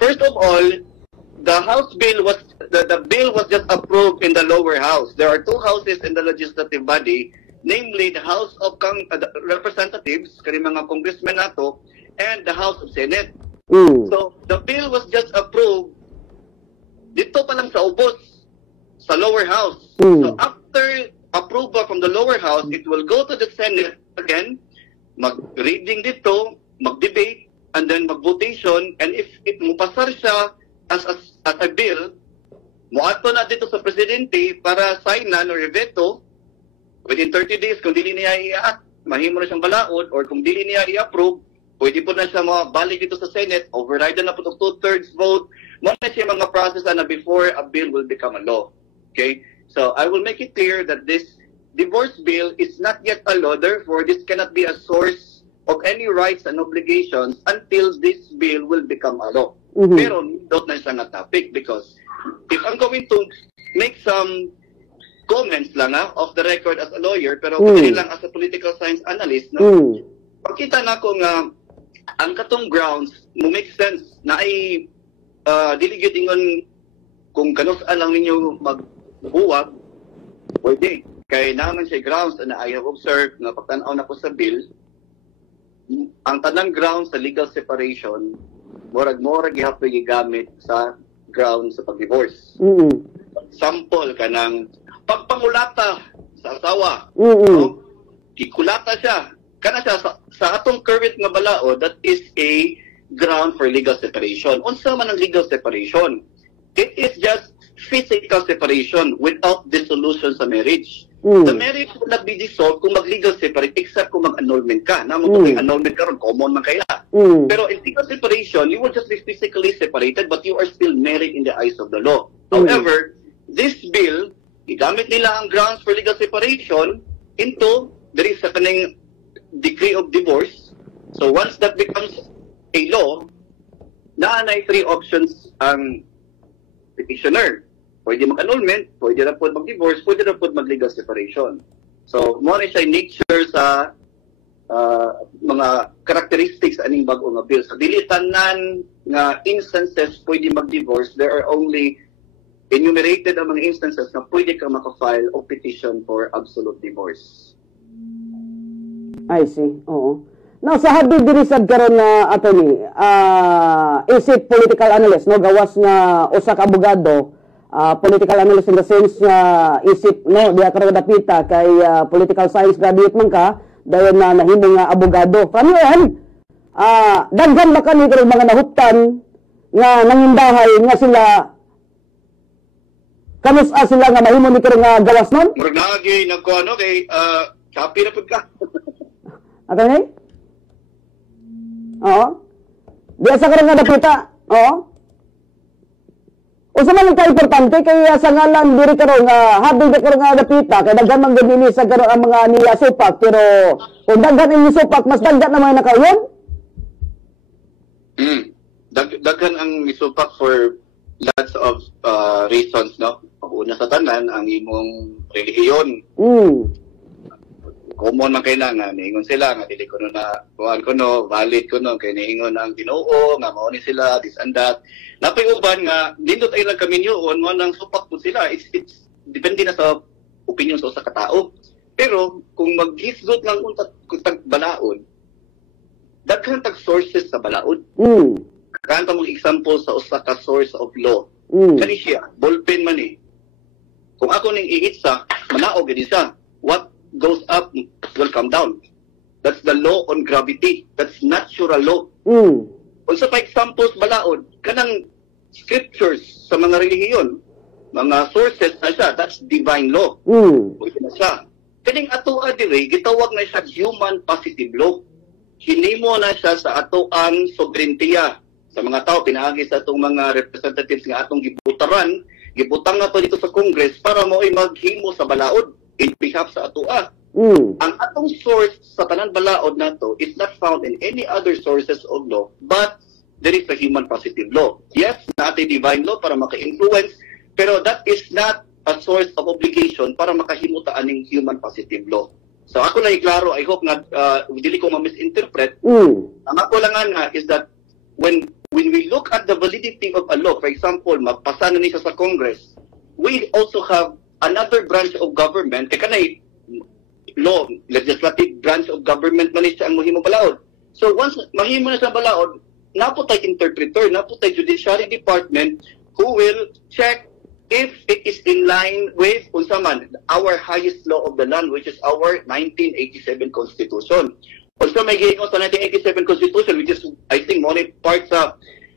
first of all, the House bill was the bill was just approved in the lower house. There are two houses in the legislative body, namely the House of Representatives, kani mga congressmen nato, and the House of Senate. So the bill was just approved dito pa lang sa ubos sa lower house. So after approval from the lower house, it will go to the Senate again, mag-reading dito, mag-debate, and then mag-votation, and if mupasar siya as a bill, muato na dito sa presidente para signan or veto within 30 days. Kung dili niya i-act, mahimo na siyang balaod, or kung dili niya i-approve, pwede po na siya mabalik dito sa Senate, override na po 2/3 vote. Muna siya mga process na before a bill will become a law. Okay? So I will make it clear that this divorce bill is not yet a law, therefore this cannot be a source of any rights and obligations until this bill will become a law. Pero don't na siya na topic, because if I'm going to make some comments lang off the record as a lawyer, pero hindi lang as a political science analyst, no? Pagkita na ko nga ang katong grounds mo make sense na ay delegate ingon kung kanus-an lang ninyo magbuwag, pwede. Kaya naman siya grounds na I have observed na pagtanaw na ko sa bill, ang tanang grounds sa legal separation, morag gihapon gigamit sa grounds sa pag-divorce. Sample ka ng pagpangulata sa asawa. No? Ikulata siya. Kana siya sa atong current nga balao, that is a ground for legal separation. Unsa man ang legal separation? It is just physical separation without dissolution sa marriage. The marriage will not be dissolved kung mag-legal separate except kung mag-annulment ka. Na mag-annulment ka ron, common man kaya. Pero in legal separation, you will just be physically separated but you are still married in the eyes of the law. However, this bill, igamit nila ang grounds for legal separation into, there is a kaning decree of divorce. So once that becomes a law, naanay 3 options ang petitioner. Pwede mag-annulment, pwede na po mag-divorce, pwede na po mag-legal separation. So, mo na siya nature sa mga characteristics aning bag-o nga bill. So, dili tanan nga instances pwede mag-divorce, there are only enumerated ang mga instances na pwede ka maka-file o petition for absolute divorce. I see, oo. Now, sa hadid diri sad karon na attorney, is it political analyst, no? Gawas nga usa ka abogado, political analyst in the sense isip, no, diya karon dapita kay political science graduate man ka, dayon na nahimo nga abogado. From yan, daghan ba kani karon mga nahuptan nga nangindahay nga sila kanus-a sila nga mahimo ni karon nga gawas non? Murag naagi nagkuano kay copy na pud ka. Attorney? Oo. Diya sa karon nga dapita. Oo. Usa man ka importante kay sa ngalan diri karon nga habil karon nga dapita kay daghan man gud ni sa karon ang mga nila supak, pero kung daghan ini supak mas daghan naman nakayon. Daghan ang misupak for lots of reasons, no? Una sa tanan ang imong relihiyon. Common man kailangan, niingon sila nga dili ko na kuan ko no, valid ko no, kay niingon ang Ginoo nga mao ni sila this and that. Napay uban nga dindot ay lang kami niyon mo nang supak po sila. It's depende na sa opinion sa usa ka tawo. Pero kung maghisgot lang untag balaod, daghan tag sources sa balaod. Kanta mo example sa usa ka source of law. Kani siya, ballpen man eh. Kung ako ning iitsa, manaog gid siya. What goes up will come down. That's the law on gravity. That's natural law. Also, pa examples balaod, kanang scriptures sa mga relihiyon, mga sources na siya, that's divine law. Pwede na siya. Kaning atoa diri, gitawag na siya human positive law. Hinimo na siya sa atoang soberentiya. Sa mga tao, pinaagi sa atong mga representatives nga atong gibutaran, gibutang nga pa dito sa Congress para mo ay maghimo sa balaod in behalf sa atoa. Ang atong source sa tanan balaod nato is not found in any other sources of law, but there is a human positive law. Yes, natin divine law para maka-influence, pero that is not a source of obligation para makahimuta aning human positive law. So ako lang iklaro, I hope nga dili ko ma-misinterpret. Ang ako lang nga is that when when we look at the validity of a law, for example, magpasa na niya sa Congress, we also have another branch of government, kanay law, legislative branch of government man siya ang mahimo balaod. So once mahimo na sa balaod, napo tay interpreter, napo tay judiciary department who will check if it is in line with unsa man our highest law of the land, which is our 1987 Constitution. Also may giingon sa 1987 Constitution, which is I think mo part sa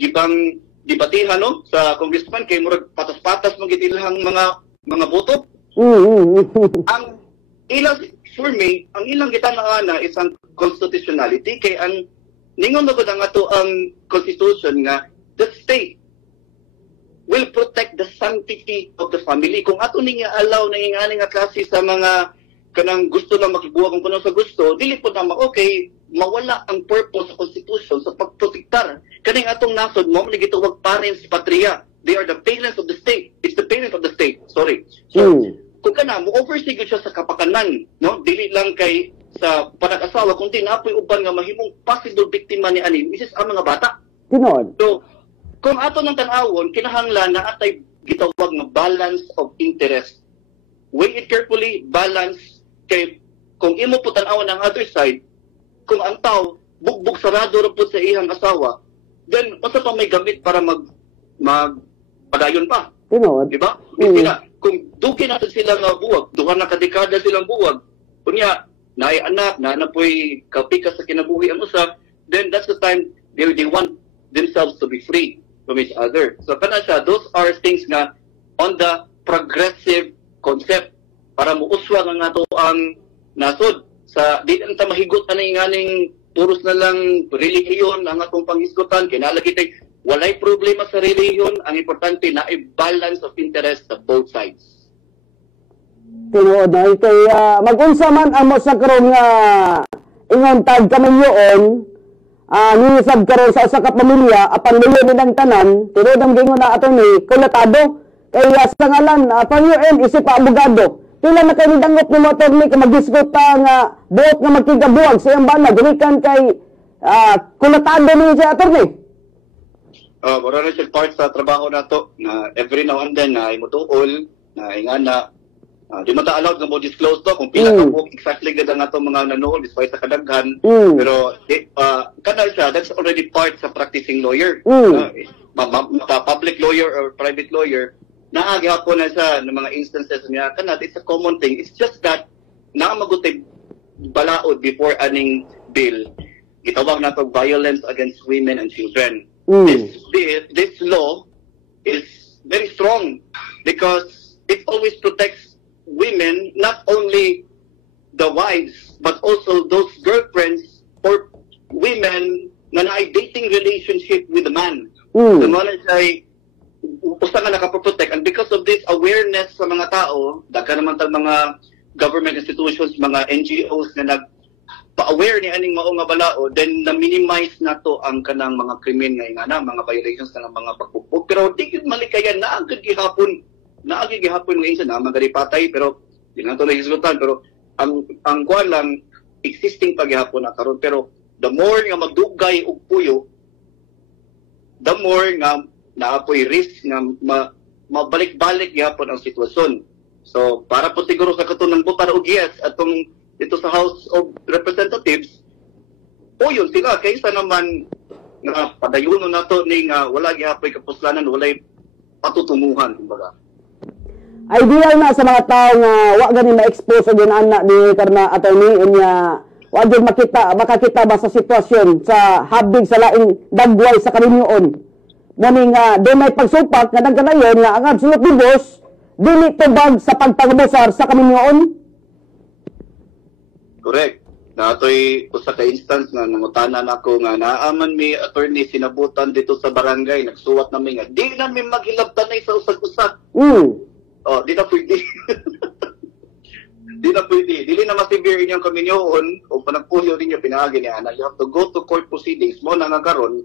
ibang debatihan no sa congressman kay murag patas-patas mo gitilhang mga boto. Ang ilang for me, ang ilang gitan-ana is ang constitutionality kay ang ningon na nga to ang constitution nga the state will protect the sanctity of the family. Kung ato niya allow na ingani nga klase sa mga kanang gusto lang makibuha kung kuno sa gusto, dili po naman okay, mawala ang purpose sa constitution sa pagprotektar. Kaning atong nasod mo, ni gitawag parents patria. They are the parents of the state. It's the parents of the state. Sorry. So, kung kana mo oversee siya sa kapakanan, no? Dili lang kay sa panag-asawa kundi napoy uban nga mahimong possible biktima ni ani, isis ang mga bata. Tinod. So, kung ato nang tan-awon, kinahanglan na atay gitawag nga balance of interest. Weigh it carefully, balance kay kung imo po tan-awon ang other side, kung ang tao bugbog sarado ra pud sa iyang asawa, then unsa pa may gamit para magpadayon pa? Tinod. Di ba? Kung duki natin sila nga buwag, duha na kadekada silang buwag, kunya naay anak, na po'y kapika sa kinabuhi ang usa, then that's the time they want themselves to be free from each other. So kana siya, those are things nga on the progressive concept para muuswa nga to ang nasod sa di ta mahigot anay nganing puros na lang relihiyon ang atong panghisgotan kinalagi tay walay problema sa relihiyon, ang importante na i-balance of interest sa both sides. Tinuod na kay mag-unsa man amo sa karon nga ingon tag kaminyoon niisab karon sa usa ka pamilya apan luyo nilang tanan tinuod ang gingon na ato ni kulatado kay sa ngalan pang-UN isip pa abogado pila na kay nidangot ni motor ni ka magdiskuta nga buot nga magkigabuwag sa iyang bana gikan kay kulatado ni siya attorney. Mura na siya part sa trabaho na to na every now and then na imutuol na ingana di mo ta allowed nga mo disclose to kung pila ka book exactly ganda nga to mga nanood despite sa kadaghan pero kana siya that's already part sa practicing lawyer public lawyer or private lawyer naagihapon na siya ng mga instances niya kana it's a common thing. It's just that naamagutay balaod before aning bill gitawag na to violence against women and children. This law is very strong because it always protects women, not only the wives, but also those girlfriends or women na na dating relationship with the man. The man ay usa nga nakaprotect, and because of this awareness sa mga tao, daghan naman tag mga government institutions, mga NGOs na pa-aware ni aning mao nga balao, then na-minimize na to ang kanang mga krimen nga ingana, mga violations na mga pagpupog. Pero di yun malikayan, naagad gihapon nga isa na magaripatay, pero di na to nahisgutan. Pero ang kuwan lang, existing paghihapon na karon. Pero the more nga magdugay og puyo, the more nga naapoy risk nga mabalik-balik gihapon ang sitwasyon. So, para po siguro sa katunang butar og yes, atong dito sa House of Representatives, o yun sila, kaysa naman nga padayuno na to ni nga wala gihapoy kapuslanan, walay patutunguhan, kumbaga. Ideal na sa mga tao nga wa gani ma-expose og anak ni karna attorney unya wa gyud makakita ba sa sitwasyon sa habig sa laing dagway sa kaminyoon. Mani nga do may pagsupak nga nagkanayon nga ang absolute divorce dili tubag sa pagpangabusar sa kaminyoon. Correct. Natoy usa ka instance nga nangutanan ako nga naaman mi attorney sinabutan dito sa barangay, nagsuwat nami nga di na mi maghilabtanay sa usag-usag. Oh, di na pwede. Di na pwede. Dili na masibir inyong kaminyoon o panagpuyo ninyo pinaagi ni ana. You have to go to court proceedings mo na nga karon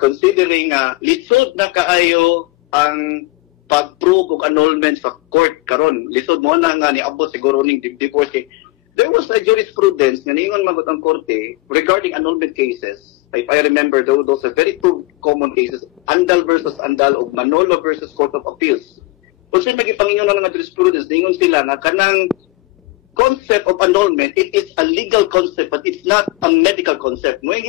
considering lisod na kaayo ang pag-prove og annulment sa court karon. Lisod mo na nga niabot siguro ning divorce. There was a jurisprudence na ningon magot ang korte regarding annulment cases. if I remember, those are very two common cases, Andal versus Andal o Manolo versus Court of Appeals. Kung sila magipangingon na nga jurisprudence, ningon sila nga kanang concept of annulment, it is a legal concept but it's not a medical concept. Mo'y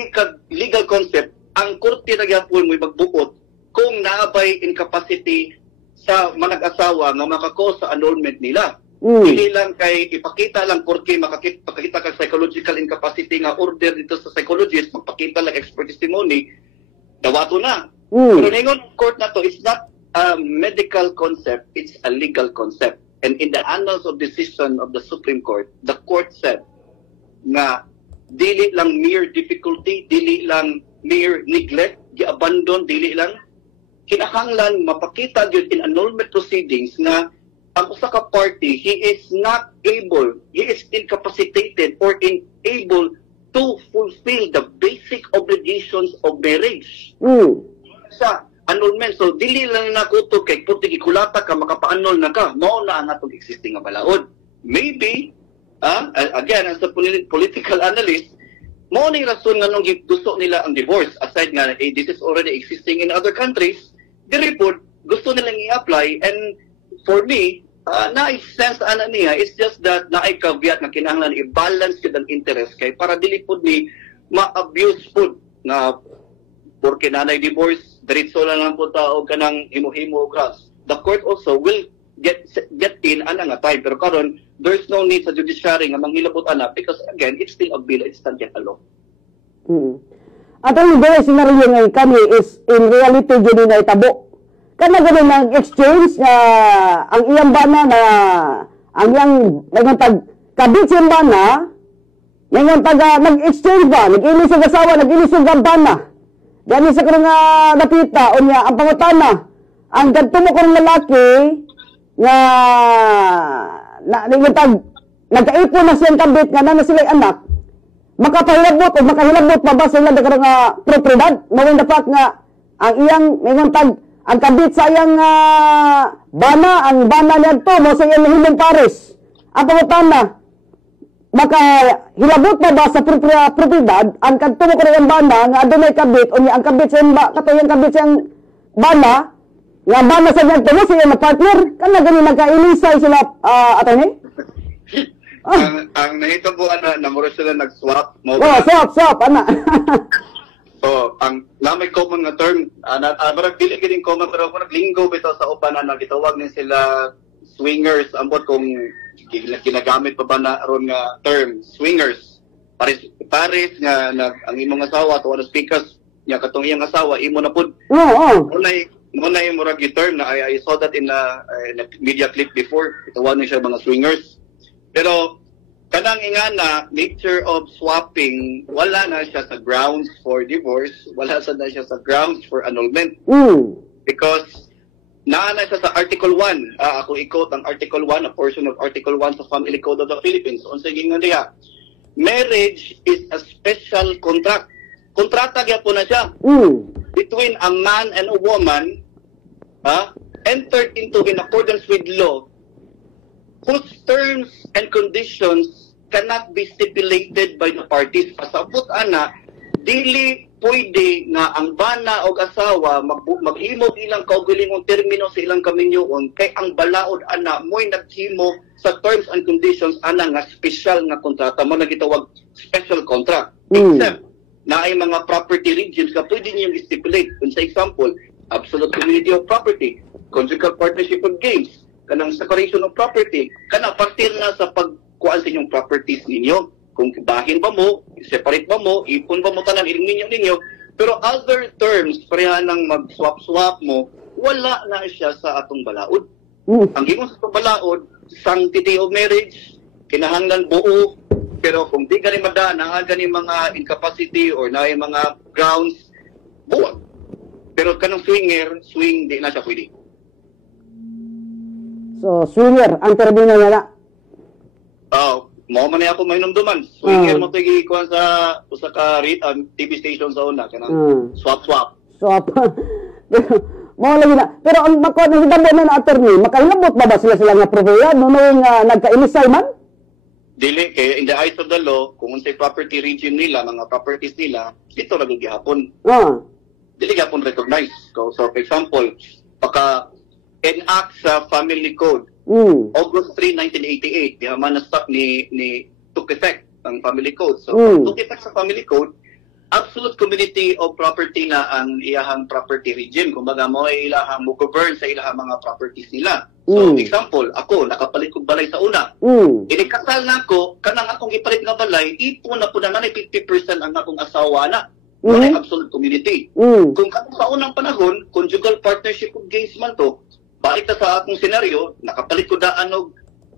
legal concept, ang korte na gyapon mo'y magbuot kung naabay incapacity sa manag-asawa nga makakos sa annulment nila. Hindi lang kay ipakita lang porque makakita ka psychological incapacity nga order dito sa psychologist, magpakita lang expert testimony, dawato na. Pero ngayon court na to, it's not a medical concept, it's a legal concept. And in the annals of decision of the Supreme Court, the court said na dili lang mere difficulty, dili lang mere neglect, gi-abandon, dili lang kinahanglan mapakita gyud in annulment proceedings na ang usa ka party, he is not able, he is incapacitated or unable to fulfill the basic obligations of marriage. Sa annulment, so dili lang na kuto kay puti gikulata ka makapa-annul na ka, mao na ang atong existing nga balaod. Maybe, again, as a political analyst, mao ni rason nga nung gusto nila ang divorce, aside nga this is already existing in other countries, the report gusto nilang i-apply, and for me, na-sense ana niya, it's just that naay caveat nga kinahanglan i-balance yun ang interest kay para dili pud ni ma-abuse pud na porque nanay divorce, diretso lang po tao kanang himo-himo grounds. The court also will get in ana nga time, pero karon there's no need sa judiciary nga manghilabot ana because again, it's still a bill, it's not yet a law. At ang very scenario ngayon kami is in reality yun na itabo. Kana ganun ng exchange ang iyang bana na ang iyang ngayon pag kabit siyang bana ngayon pag nag-exchange ba, nag-ilisog asawa, nag-ilisog ang bana. Dami sa karong napita o niya ang pangutana. Ang ganito mo karong lalaki nga ngayon pag nagkaipon na siyang kabit nga na sila'y anak, makapahilabot o makahilabot pa ba sila na karong propriedad? Mawin dapat nga ang iyang ngayon pag ang kabit sa iyang bana, ang bana niya to, mo sa iyang himong pares. Ang pangutana, makahilabot na ba sa propriedad, ang kanto mo ko rin ang bana, nga adunay kabit, o niya ang kabit sa iyang kabit sa iyang bana, nga bana sa iyang tumo, sa iyang partner, kana ganyan nagkailisay sila, attorney? Ang nahito po, namuro sila nag-swap. Swap, ana. So, ang lamay common nga term, marag dili gining common pero kung naglinggo bitaw sa uban na gitawag ni sila swingers, ambot kung ginagamit pa ba na ron nga term swingers. Paris nga ang imong asawa to ano speakers nya katong iyang asawa imo na pud. Muna yung murag term na I saw that in a media clip before. Itawag ni siya mga swingers. Pero kanang ingana, nature of swapping, wala na siya sa grounds for divorce, wala na siya sa grounds for annulment. Because naana siya sa Article 1. Ako i-quote ang Article 1, a portion of Article 1 sa Family Code of the Philippines. Unsa nga diha? Marriage is a special contract. Kontrata gyapon na siya. Between a man and a woman, entered into in accordance with law, whose terms and conditions cannot be stipulated by the parties. Pasabot ana, dili pwede nga ang bana o asawa maghimo ilang kaugalingong termino sa ilang kaminyoon kay ang balaod ana mo'y naghimo sa terms and conditions ana nga special nga kontrata mo nagitawag special contract. Except na ay mga property regimes ka pwede niyong stipulate. Kung sa example, absolute community of property, conjugal partnership of gains, kanang separation of property, kana partir na sa pagkuan sa inyong properties ninyo. Kung bahin ba mo, separate ba mo, ipon ba mo tanan iling ninyo, pero other terms, pareha ng mag-swap-swap mo, wala na siya sa atong balaod. Ang gimong sa atong balaod, sanctity of marriage, kinahanglan buo, pero kung di gani madaan, na gani mga incapacity or na mga grounds, buwag. Pero kanang swinger, swing, di na siya pwede. So, swinger, ang termino niya na? Mao man ako mainumduman. Swinger mo tigi kuan sa usa ka TV station sa una kanang swap-swap. Swap. Mao lagi na. Pero ang mako nang hidabo na attorney, makahilabot ba sila nga propriedad no nga nagkailisay man? dili kay in the eyes of the law, kung unsay property regime nila, mga properties nila, dito ra gihapon. Dili gyapon recognize. So for example, pagka enact sa Family Code, August 3, 1988, di man na-stop ni took effect ang Family Code. So took effect sa Family Code, absolute community of property na ang iyahang property regime. Kumbaga mo ay ilahang mo govern sa ilahang mga properties nila. So example, ako nakapalit kog balay sa una. Inikasal na ako, kanang akong ipalit nga balay, ipon na po na 50% ang akong asawa na. Walay absolute community. Kung sa unang panahon, conjugal partnership of gains man to, balik na sa akong senaryo, nakapalit ko daan og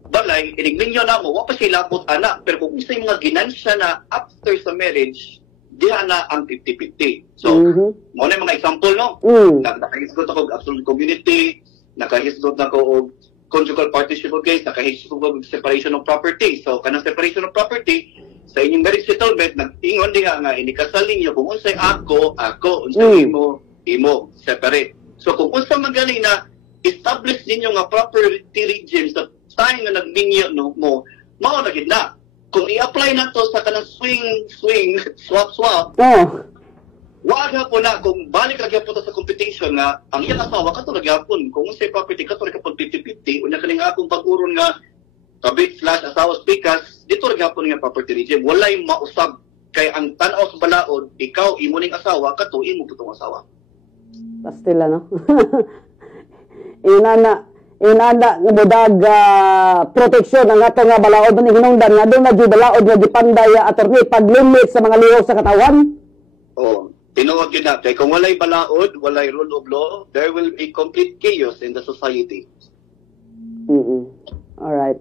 balay, inigminyo na mo, wapa siya lapot anak. Pero kung isa yung mga ginansya na after sa marriage, diha na ang 50-50. So, mo na yung mga example, no? Nakahisgot ako og absolute community, nakahisgot na ko og conjugal partnership of gains, nakahisgot og separation of property. So, kanang separation of property, sa inyong marriage settlement, nag-ingon diha nga, inikasal ninyo, kung unsay ako, unsay imo, separate. So, kung unsa magaling na establish ninyo nga property regime sa time nga nagminyo mo, mao na gid na. Kung i-apply na to sa kanang swing, swap, wag po na, kung balik lagi po sa competition nga, ang iyang asawa, kato nagyapon, kung unsay property, kato nagyapon 50-50, unya kaning akong pag-uron nga, kabit/asawa pikas, dito nagyapon nga property regime. Walay mausab, kay ang tanaw sa balaod, ikaw, imo ning asawa, kato, imo putong asawa. Pastila, no? Inana nga budag proteksyon ang ato nga balaod ni hinungdan nga doon na balaod nga gipanday attorney paglimit sa mga lihok sa katawan. Tinuod yun na. Kaya kung walay balaod, walay rule of law, there will be complete chaos in the society. Alright.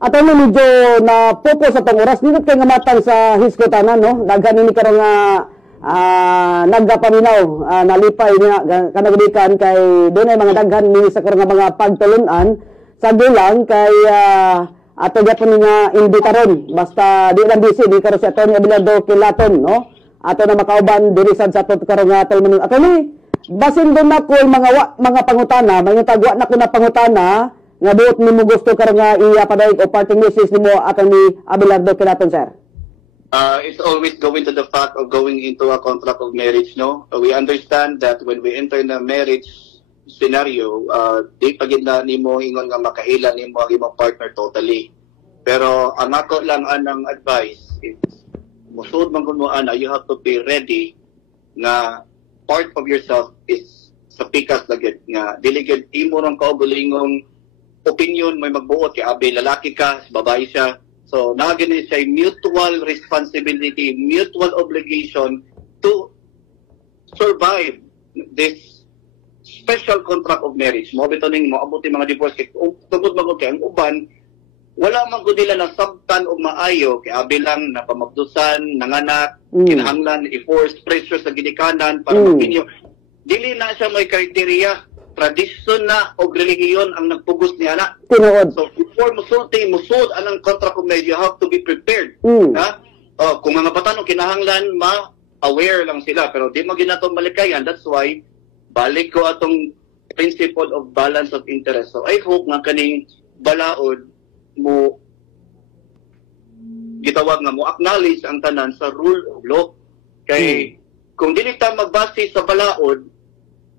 Ato mo medyo na focus sa tong oras nindot kay nga matang sa hiskotanan, no? Daghan ni karon nga naggapaminaw nalipay niya kanagdikan kay doon ay mga daghan ni sa karon nga mga pagtulunan sa gulang kay ato gyapon nga imbitaron basta di lang busy di karon si Atty. Abelardo Kilaton, no? Ato na makauban diri sad sa ato karon nga talman. Ato ni basin doon na ko mga pangutana, may tagwa na ko na pangutana nga buot nimo gusto karon nga ipadayag o parting message nimo Atty. Abelardo Kilaton, sir. It's always going to the fact of going into a contract of marriage, no? We understand that when we enter in a marriage scenario, di pagid na nimo ingon nga makailan nimo ang imong partner totally. Pero ang ako lang anang advice is musud man kun mo ana, you have to be ready nga part of yourself is sa pikas lagid nga dili gid imo rang kaugulingong opinion may magbuot kay abi lalaki ka, babae siya. So, naging siya mutual responsibility, mutual obligation to survive this special contract of marriage. Mo bitaw ning moabuti mga divorce kay tungod magod kay ang uban wala man gud nila nasabtan og maayo kay abi lang napamabdusan, nanganak, kinahanglan i-force pressure sa ginikanan para magpinyo. Dili na siya may criteria. Tradisyon na o relihiyon ang nagpugos niya na. Tinuod. So, before musud anang contract of marriage, you have to be prepared. Ha? Kung mga bata kinahanglan, ma-aware lang sila. Pero di mo ginatong malikayan. That's why, balik ko atong principle of balance of interest. So, I hope nga kaning balaod mo gitawag nga mo acknowledge ang tanan sa rule of law. Kay, kung dili ta magbase sa balaod,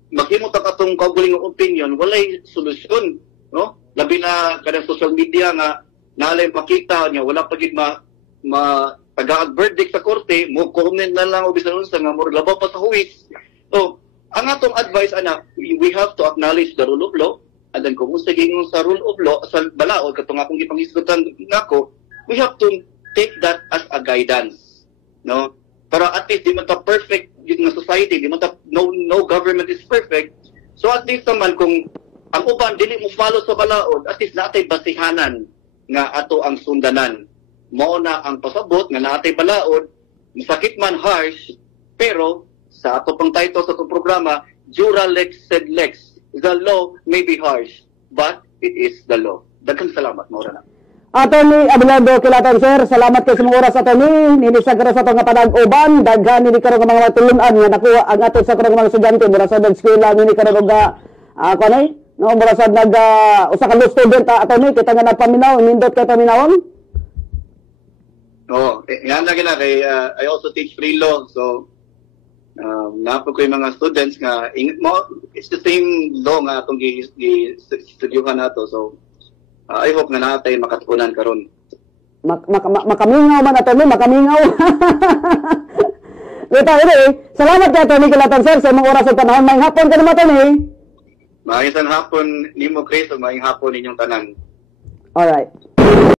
maghimot ang atong kaugaling opinion, walay solusyon, no? Labi na kanang social media nga nalay makita niya, wala pa gid taga verdict sa korte, mo comment na lang o bisan unsa nga mo labaw pa sa huwis. So, ang atong advice ana, we have to acknowledge the rule of law, and then kung unsa gingon sa rule of law sa balaod katong akong gipanghisgotan nako, we have to take that as a guidance, no? Para at least di man ta perfect yung society, di man ta no government is perfect. So at least naman kung ang uban dili mo follow sa balaod, at least natay basihanan nga ato ang sundanan. Mao na ang pasabot nga natay balaod, masakit man harsh, pero sa ato pang title sa itong programa, Jura lex sed lex. The law may be harsh, but it is the law. Daghang salamat, Maura na. Atty. Abelardo Kilaton, sir, salamat kay sa mga oras attorney. Nini sa karon sa atong panag-uban, daghan nini karon nga mga tulunan nga nakuha ang ato sa karon mga estudyante mura sa eskwela nini karon nga kanay no mura sa usa ka law student attorney kita nga nagpaminaw nindot kay paminawon. Oo, yan na gina kay I also teach free law, so napo ko yung mga students nga it's the same law nga atong gi-studyuhan nato, so I hope nga natay makatunan karon. Makamingaw man ato, makamingaw. Wait, salamat kay Atty. Kilatan sir sa mga oras ug panahon. Maayong hapon ka naman Atty. Maayong hapon nimo Chris, ug maayong hapon ninyong tanan. All right.